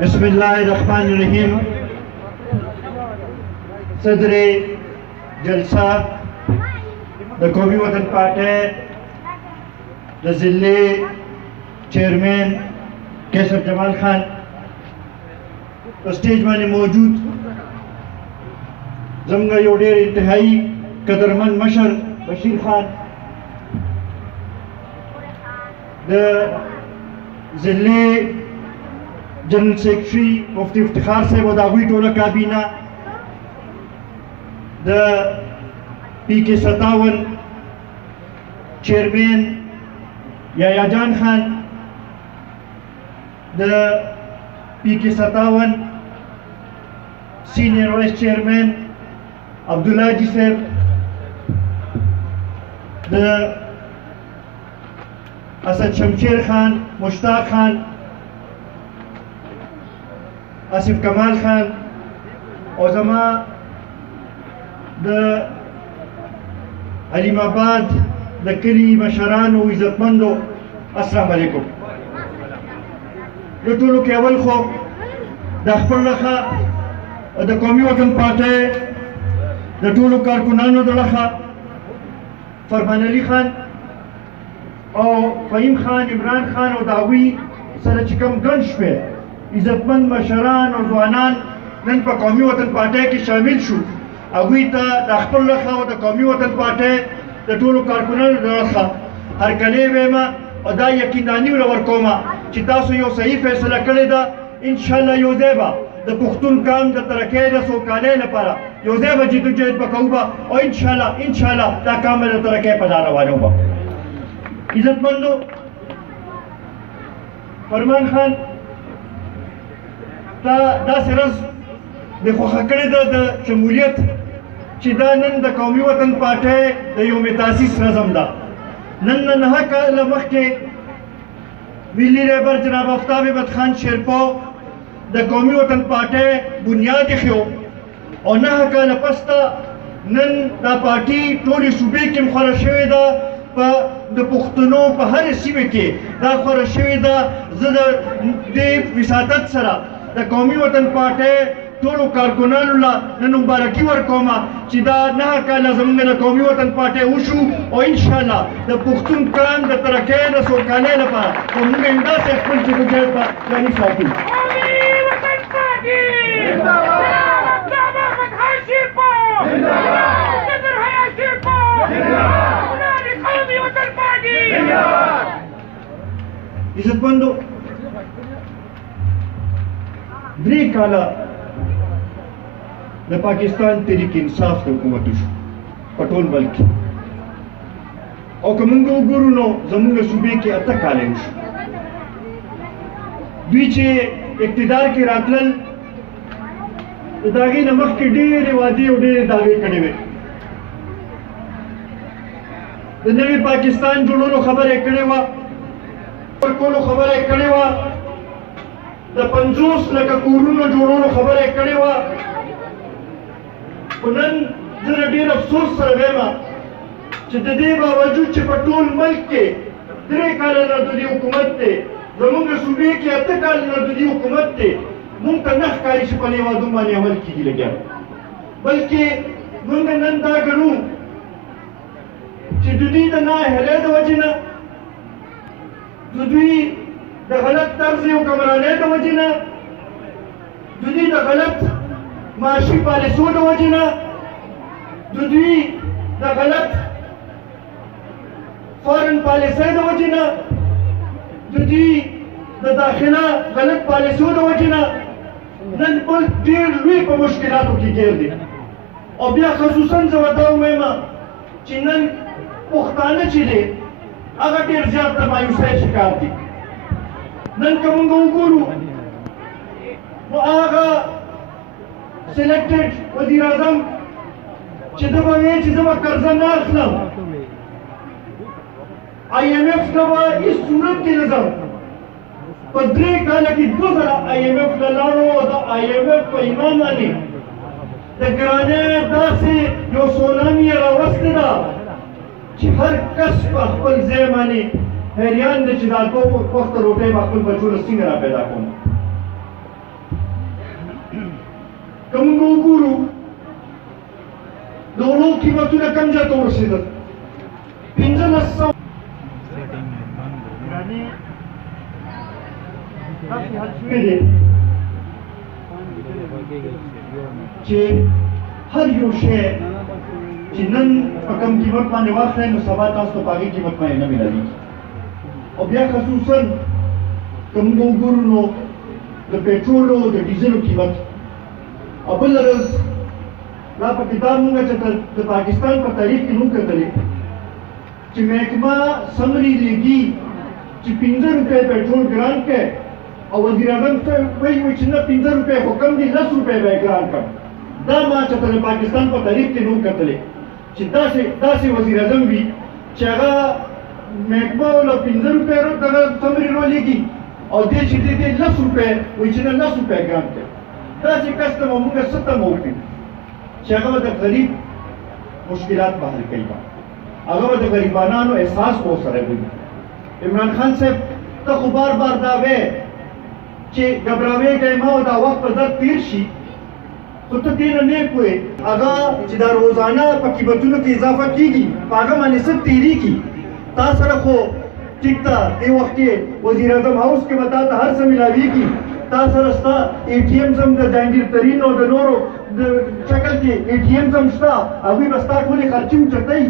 बिस्मिल्लाहिर्रहमानिर्रहीम। सदर जलसा द कौमी वतन पार्टी द जिले चेयरमैन कैसर जमाल खान स्टेज में मौजूद जमगा यो डेर इंतहाई कदरमंद मशर बशीर खान द जिले जनरल सेक्रेटरी मुफ्ती इफ्तिखार साहब और दागुई टोला काबीना the PK 57 chairman Yahya Jan Khan द PK 57 senior vice chairman Abdullah ji साहब द असद शमशेर खान मुश्ताक खान आसिफ कमाल खान और जमा द अलीमाबाद द कली मशरान और इज्जतमंदो अस्सलाम वालेकुम। यो टोलो के अवल खो द खपल लखा द कौमी वतन पार्टी द टोलो कारकुनानो द लखा फरमान अली खान और फहीम खान इमरान खान और दावी सर चिकम गंज पे इज्जतमंद मशरान और जवानान नन पर कौमी वतन पार्टी की शामिल शू अगुई ता दाखपल रखा और कौमी वतन पार्टी द टोलो कारकुनान रखा हर कले वेमा और दा यकीनानी वर कोमा चिता सो यो सही फैसला करे दा इंशाल्लाह यो देबा द पुख्तून काम द तरके द सो काले न पारा यो देबा जितु जेद पकाउबा और इंशाल्लाह दा काम द तरके पदारा वालोबा इज्जतमंदो फरमान खान دا سرز د خوښه کړې ده د شمولیت چې دا نن د قومي وطن پارټۍ د یوم تاسیس رزم ده نن 9 کاله مخکې ملي رهبر جناب آفتاب احمد خان شیرپا د قومي وطن پارټۍ بنیاد ایښی او 9 کاله پس ته نن دا پارټي ټولې صوبې کې خوره شوې ده په د پښتنو په هرې سیمه کې دا خوره شوې ده زه د دې وساتت سره د قومي وطن پارټۍ ټولو کارکنانو له نن مبارکي ورکومه چې دا 9 کاله زموږ د قومي وطن پارټۍ وشو او انشاءالله د پښتون کلام د ترقۍ د سوکالۍ لپاره به موږ همداسې خپل جدوجہد به جاري ساتو. عزتمندو درې کاله د پاکستان تحریک انصاف د حکومت شو په ټول ملک کې او که موږ وګورو نو زموږ صوبې کې 8 کاله وشو دوی چې اقتدار کې راتلل د هغې نه مخکې ډېرې وعدې او ډېرې دعوې کړې وې د نوي پاکستان جوړولو خبره یې کړې وه ورکولو خبره یې کړې وه د 50 لکه کورونو جوړولو خبره یې کړې وه خو نن زه د ډېر افسوس سره وایم چې د دې باوجود چې په ټول ملک کې 3 کاله نه د دې حکومت دی زموږ صوبې کې 8 کاله نه د دې حکومت دی موږ ته نه ښکاري چې په دې وعدو باندې عمل کېږي لګیا بلکې موږ نن دا ګڼو چې د دوی د نااهلۍ د وجې نه د دوی د غلط طرز حکمرانۍ د وجې نه د دوی د غلط معاشي پالیسو د وجې نه د دوی د غلط فارن پالیسۍ د وجې نه د دوی د داخله غلط پالیسو د وجې نه نن ملک ډېر لوی په مشکلاتو کې ګیر دی او بیا خصوصا زه ورته ووایم چې نن پښتانه چې دی هغه ډېر زیات د مایوسۍ شکار دي نن که موږ وګورو نو هغه سلیکټډ وزیر اعظم چې ده به وایي چې زه به قرضه نه اخلم IMF ته به هېڅ صورت کې نه ځم په 3 کاله کې 2 ځله IMF ته لاړو او د IMF په ایمان باندې د ګرانۍ داسې یو سونامي یې راوستې ده چې هر کس په خپل ځای باندې حیران دی چې دا دوه وخته روټۍ به خپل بچو له څنګه را پیدا کوم که موږ وګورو د غلو قیمتونه کم ځای ته ورسېدل 1500 ګرانې داسې حل شوی دی چې هر یو شی چې نن په کم قیمت باندې واخلئ نو سبا تاسو ته په هغې قیمت باندې نه ملاوېږي او بیا خصوصا که موږ وګورو نو د پېټرولو د ډیزلو قیمت او بله ورځ دا پکې دا مونږ چې د پاکستان په تاریخ کې مونږ کتلې چې محکمه سمري لیږي چې 15 روپۍ پېټرول ګران کړي او وزیر اعظم ته وایي چې نه 15 روپۍ خو کم دي 10 روپۍ به یې ګران کړم دا ما چې د پاکستان په تاریخ کې مونږ کتلې چې داسې وزیر اعظم وي چې هغه محکمه له 15 روپۍ دغه سمري رالیږي او دې چې دې 10 روپۍ وایي چې نه 10 روپۍ ګران کړي داسې کس ته مونږ څه تمه وکړو چې هغه به د غریب مشکلات به حل کوي هغه به د غریبانو احساس به ورسره وي عمران خان صاحب ته خو بار بار دا وې چې ګبراوېږئ مه او دا وخت به زر تېر شي خو ته دې نه نه پوهې هغه چې دا روزانه په قیمتونو کې اضافه کېږي په هغه باندې څه تېرېږي تا سره خو ټیک ده دې وخت کې وزیر اعظم هاوس کې به تا ته هر څه میلاوېږي تا سره ستا اے ټي ایم هم د جهانګیر ترین او د نورو د شکل کې اے ټي ایم هم شته هغوی به ستا ټولې خرچې اوچتوي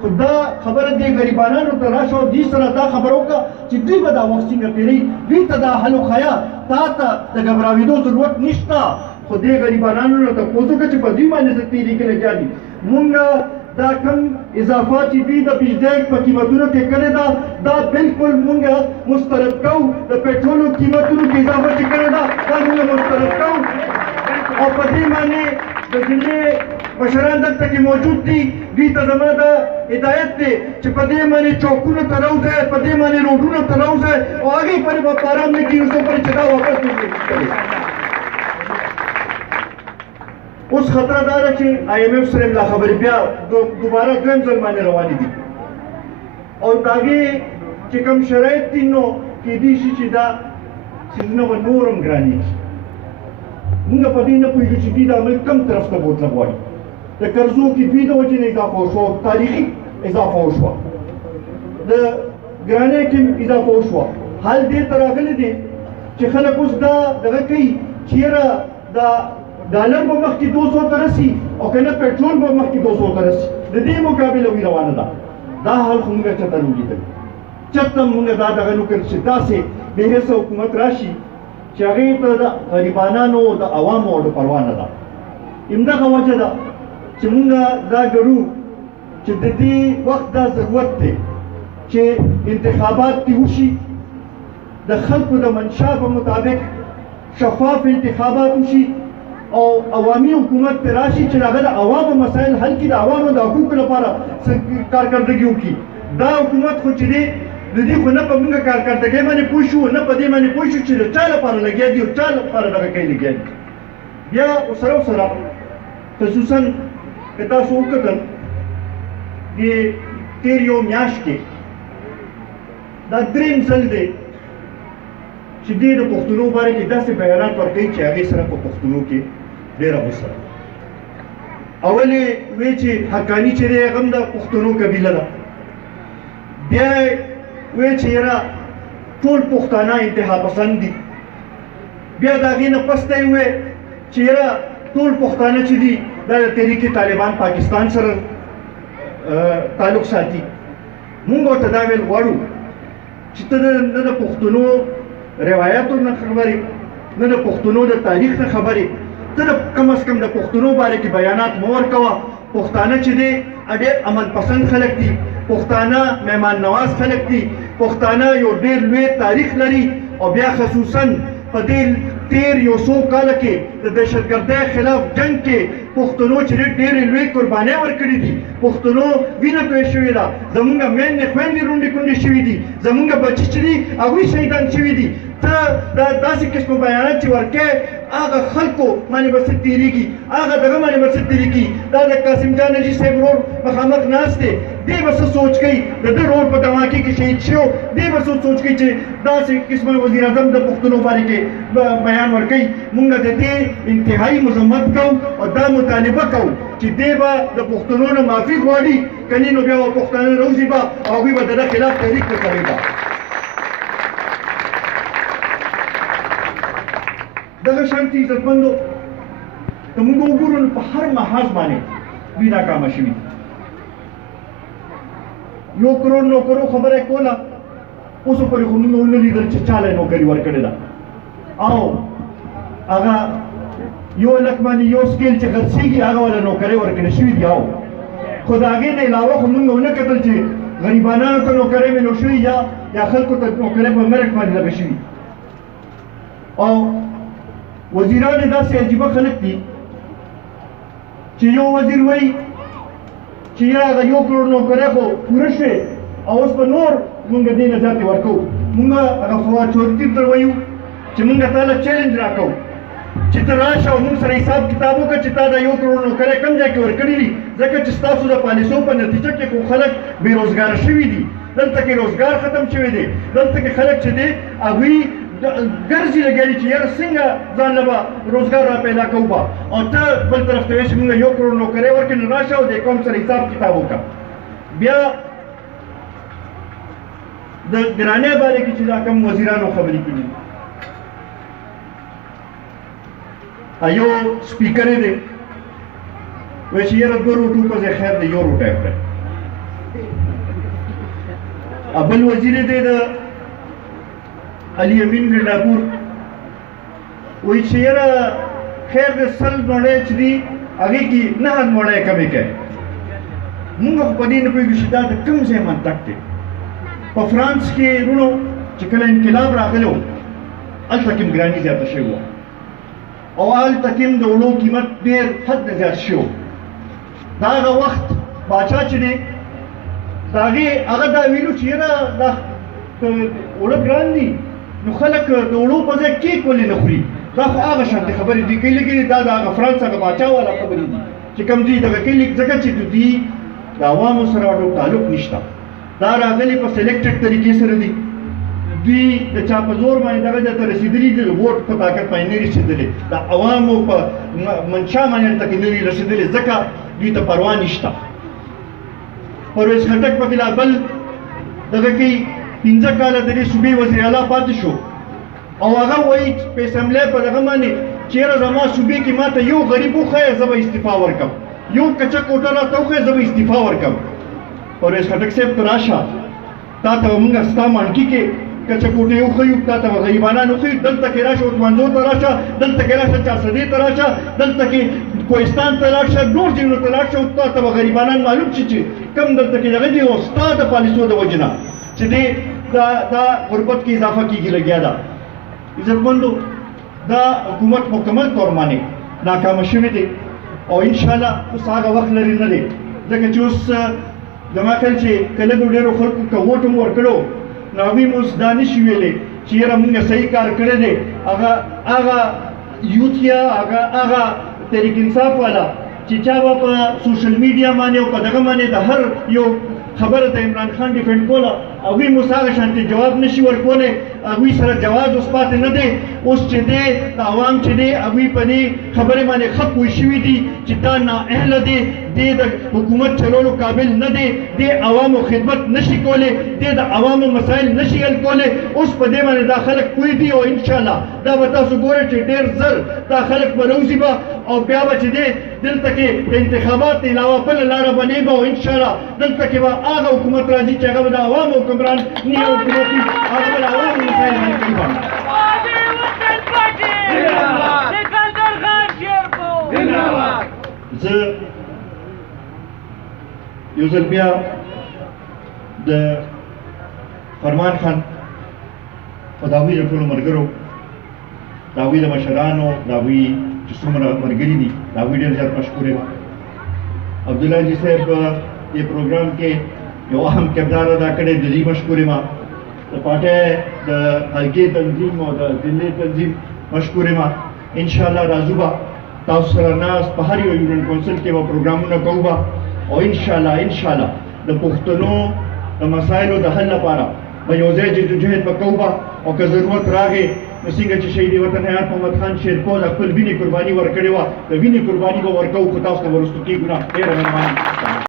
خو دا خبره دې غریبانانو ته راشه او دوی سره دا خبره وکړه چې دوی به دا وخت څنګه تېروي دوی ته دا حل وښیه تا ته د ګبراوېدو ضرورت نشته خو دې غریبانانو نه تپوس وکړه چې په دوی باندې څه تېري کې لګیا دي مونږ دا کم اضافات چې دوی د بجلی په قیمتونو کې کړې ده دا بالکل مونږ مسترد کوو د پېټرولو قیمتونو کې اضافه چې کړې ده دا مونږ مسترد کوو او په دې باندې د ضلع مشران دلته کې موجود دي دوی ته زما دا هدایت دی چې په دې باندې چوکونو ته راوځئ په دې باندې روډونو ته راوځئ او هغې پورې به په ارام نه کېږي څو پورې چې دا واپس نشي اوس خطره دا ده چې آی ایم ایف سره ملا خبرې بیا دوباره دویم ځل باندې روانې دي او د هغې چې کوم شرایط دي نو کېدای شي چې دا څیزونه به نور هم ګرانېږي مونږ په دې نه پوهېږو چې دوی دا ملک کوم طرف ته بوتله غواړي د قرضو کې دوی د وجې نه اضافه وشوه تاریخي اضافه وشوه د ګرانۍ کې اضافه وشوه حال دې ته راغلی دی چې خلک اوس دا دغه کوي چې یاره دا ډالر به مخکې 200 ته رسي او که نه پېټرول به مخکې 200 ته رسي د دې مقابله وي روانه ده دا حال خو مونږ چېرته نه ولیدل چېرته مونږ دا دغه نه کړ چې داسې بې حسه حکومت راشي چې هغې ته د غریبانانو د عوامو د پروا نه ده همدغه وجه ده چې مونږ دا ګڼو چې د دې وخت دا ضرورت دی چې انتخابات دې وشي د خلکو د منشا په مطابق شفاف انتخابات وشي او عوامي حکومت پې راشي چې هغه د عوامو مسایل حل کړي د عوامو د حقوقو لپاره کارکردګي وکړي دا حکومت خو چې دی د دې خو نه په موږ کارکردګۍ باندې پوه شو نه په دې باندې پوه شو چې د چا لپاره لګیا دي او چا لپاره دغه کوي لګیا دي بیا ورسره خصوصا که تاسو وکتل د تېر یو میاشت کې دا درېیم ځل دی چې دې د پښتنو باره کې داسې بیانات ورکوي چې هغې سره په پښتنو کې ډېره غوسه ده اول یې وی چې حقاني چې دی هغه هم د پښتنو قبیله ده بیا یې وی چې یاره ټول پښتانه انتها پسند دي بیا د هغې نه پسته یې وی چې یاره ټول پښتانه چې دي دا د تحریک طالبان پاکستان سره تعلق ساتي مونږ ورته دا ویل غواړو چې ته نه د پښتنو روایاتو نه خبرې نه د پښتنو د تاریخ نه خبرې ته کم از کم د پښتنو باره کې بیانات مه ورکوه پښتانه چې دی ډېر امن پسند خلک دي پښتانه مهمان نواز خلک دي پښتانه یو ډېر لوی تاریخ لري او بیا خصوصا په دې تېر یو څو کاله کې د دهشتګردۍ خلاف جنګ کې پښتنو چې ډېرې لوی قربانۍ ورکړي دي پښتنو وینه توی شوې ده زمونږ میندې خویندې رونډې کونډې شوي دي زمونږ بچي چې دي هغوی شهیدان شوي دي ته دا داسې قسمه بیانات چې ورکې هغه خلکو باندې به څه تېرېږي هغه دغه باندې به څه تېرېږي دا د قاسم جان حاجي صاحب ورور مخامخ ناست دی دی به څه سوچ کوي د ده رور په دماکي کې شهید شو دی به سوچ کوي چې داسې قسمه وزیر اعظم د پښتنو باره کې بیان ورکوي موږ د دې انتهایي مذمت کوو او دا مطالبه کوو چې دی به د پښتنو نه معافي غواړي کني نو بیا به پښتانه روزي به او هغوی به د ده خلاف تحریک وکړی به دغه شانتي عزتمندو که موږ وګورو نو په هر محاذ باندې دوی ناکامه شوي 1 کروڑ نوکرو خبره کوله اوسه پورې خو موږ ونه لیدل چې چا له نوکري ورکړې ده او هغه 1 لک باندې یو سکیل چې خرڅېږي هغه ولا نوکري ورکړل شوي دي او خو د هغې نه علاوه خو موږ ونه کتل چې غریبانو ته نوکرۍ مېلو شوي یا خلکو ته نوکرۍ په میرټ باندې لګه شوي او وزیران یې داسې عجیبه خلک دي چې یو وزیر وایي چې یا هغه 1 کروڑ نوکرۍ خو پوره شوې او اوس به نور مونږ دې نه زیاتې ورکوو مونږ هغه فواد چودري ته وایو چې مونږ تاله چیلنج راکوو چې ته راشه او مونږ سره حساب کتاب وکړه چې تا دا 1 کروڑ نوکرۍ کوم ځای کې ورکړي دي ځکه چې ستاسو د پالیسو په نتیجه کې خو خلک بې روزګاره شوي دي دلته کې روزګار ختم شوی دی دلته کې خلک چې دی هغوی ګرځي لګیاري چې یاره څنګه ځان له به روزګار را پیدا کوو به او ته بل طرف ته وایې چې مونږ 1 کروڑ نوکرۍ ورکړې نو راشه او د قوم سره حساب کتاب وکړه بیا د ګرانۍ باره کې چې دا کوم وزیرانو خبرې کړي یو سپیکر یې دی وایي چې یاره 2 روټو په ځای خیر دی 1 روټی وکړئ بل وزیر دی د علي امین ګنډاپور وایي چې یاره خیر د 100 مڼۍ چې دي هغې کې 9 مڼۍ کمې کوي مونږ خو په دې نه پوهېږو چې دا د کوم ځای منطق دی په فرانس کې وروڼو چې کله انقلاب راغلی و هلته کې هم ګراني زیاته شوې وه او هلته کې هم د وړو قیمت ډېر حد نه زیات شوی و د هغه وخت باچا چې دی د هغې هغه دا ویلو چې یاره دا اوړه ګران دي نو خلک د اوړو په ځای کیک ولې نه خوري دا خو هغه شانتې خبرې دي کوي لګي دا د هغه فرانس هغه باچا والا خبرې دي چې کوم دوی دغه کوي ځکه چې دوی د عوامو سره ډېر تعلق نشته دا راغلي په سلیکټډ طریقې سره دي دوی د چا په زور باندې دغه ځای ته رسېدلي دي د ووټ په طاقت باندې نه رسېدلي د عوامو په منشا باندې هلته کې نه دي رسېدلي ځکه دوی ته پروا نشته پرویز خټک په خلاف بل دغه کې 15 کاله د دې صوبې وزیر اعلی پاتې شو او هغه وایي په اسمبلۍ په دغه باندې چې یاره زما صوبې کې ما ته یو غریب وښیه زه به استعفا ورکړم یو کچه کوټه راته وښیه زه به استعفا ورکړم پرویز خټک صاحب ته راشه تا ته به مونږ ستا مانکي کې کچه کوټې وښیو تا ته به غریبانان وښیو دلته کې راشه عثمانزو ته راشه دلته کې راشه چارسدې ته راشه دلته کې کوهستان ته لاړ شه نور ځایونو ته لاړ شه تا ته به غریبانان معلوم شي چې کم دلته کې دغه دي او ستا د پالیسو د وجې نه چې دې دا غربت کې اضافه کېږي لګیا ده عزتمندو دا حکومت مکمل طور باندې ناکامه شوې دی او انشاءالله اوس هغه وخت لري نه دی ځکه چې اوس زما خیال چې که لږو ډېرو خلکو که ووټ هم ورکړو نو هغوی مو اوس دا نه شي ویلی چې یاره مونږ صحیح کار کړی دی هغه یوت یا هغه تحریک انصاف والا چې چا به په سوشل میډیا باندې او په دغه باندې د هر یو خبره د عمران خان ډیفینډ کوله هغوی مو هغه شانتې جواب نشي ورکولی هغوی سره جواز اوس پاتې نه دی اوس چې دی د عوام چې دی هغوی په دې خبرې باندې ښه پوه شوي دي چې دا نااهله دی دی د حکومت چلولو قابل نه دی دی عوامو خدمت نشي کولی دی د عوامو مسایل نشي حل کولی اوس په دې باندې دا خلک پوه دي او انشاءالله دا به تاسو ګورئ چې ډېر زر دا خلک به راوځي به او بیا به چې دی دلته کې د انتخابات علاوه بله لاره به نه او انشاءالله دلته کې به هغه حکومت راځي چې هغه به د عوامو حکمران نه یو حکومت وي هغه به د عوامو مسایل حل کوي به زه یو ځل بیا د فرمان خان په د هغوی د ټولو ملګرو د هغوی د مشرانو د هغوی چې څومره ملګري دي د هغوی ډېر زیات مشکور یم عبدالله حاجي صاحب دې پروګرام کې یو اهم کردار ادا کړی د دې مشکور یم د پارټۍ د حلقې تنظیم او د ضلعې تنظیم مشکور یم انشاءالله راځو به تاسو سره ناست په هر یو یونین کونسل کې به پروګرامونه کوو به او انشاءالله د پښتنو د مسایلو د حل لپاره به یو ځای جدوجهد وکړو به او که ضرورت راغی نو څنګه چې شهید وطن حیات محمد خان شیرپور خپل وینې قرباني ورکړې وه د وینې قرباني به ورکوو خو تاسو ته به وروستو کېږو نه ډېره مهرباني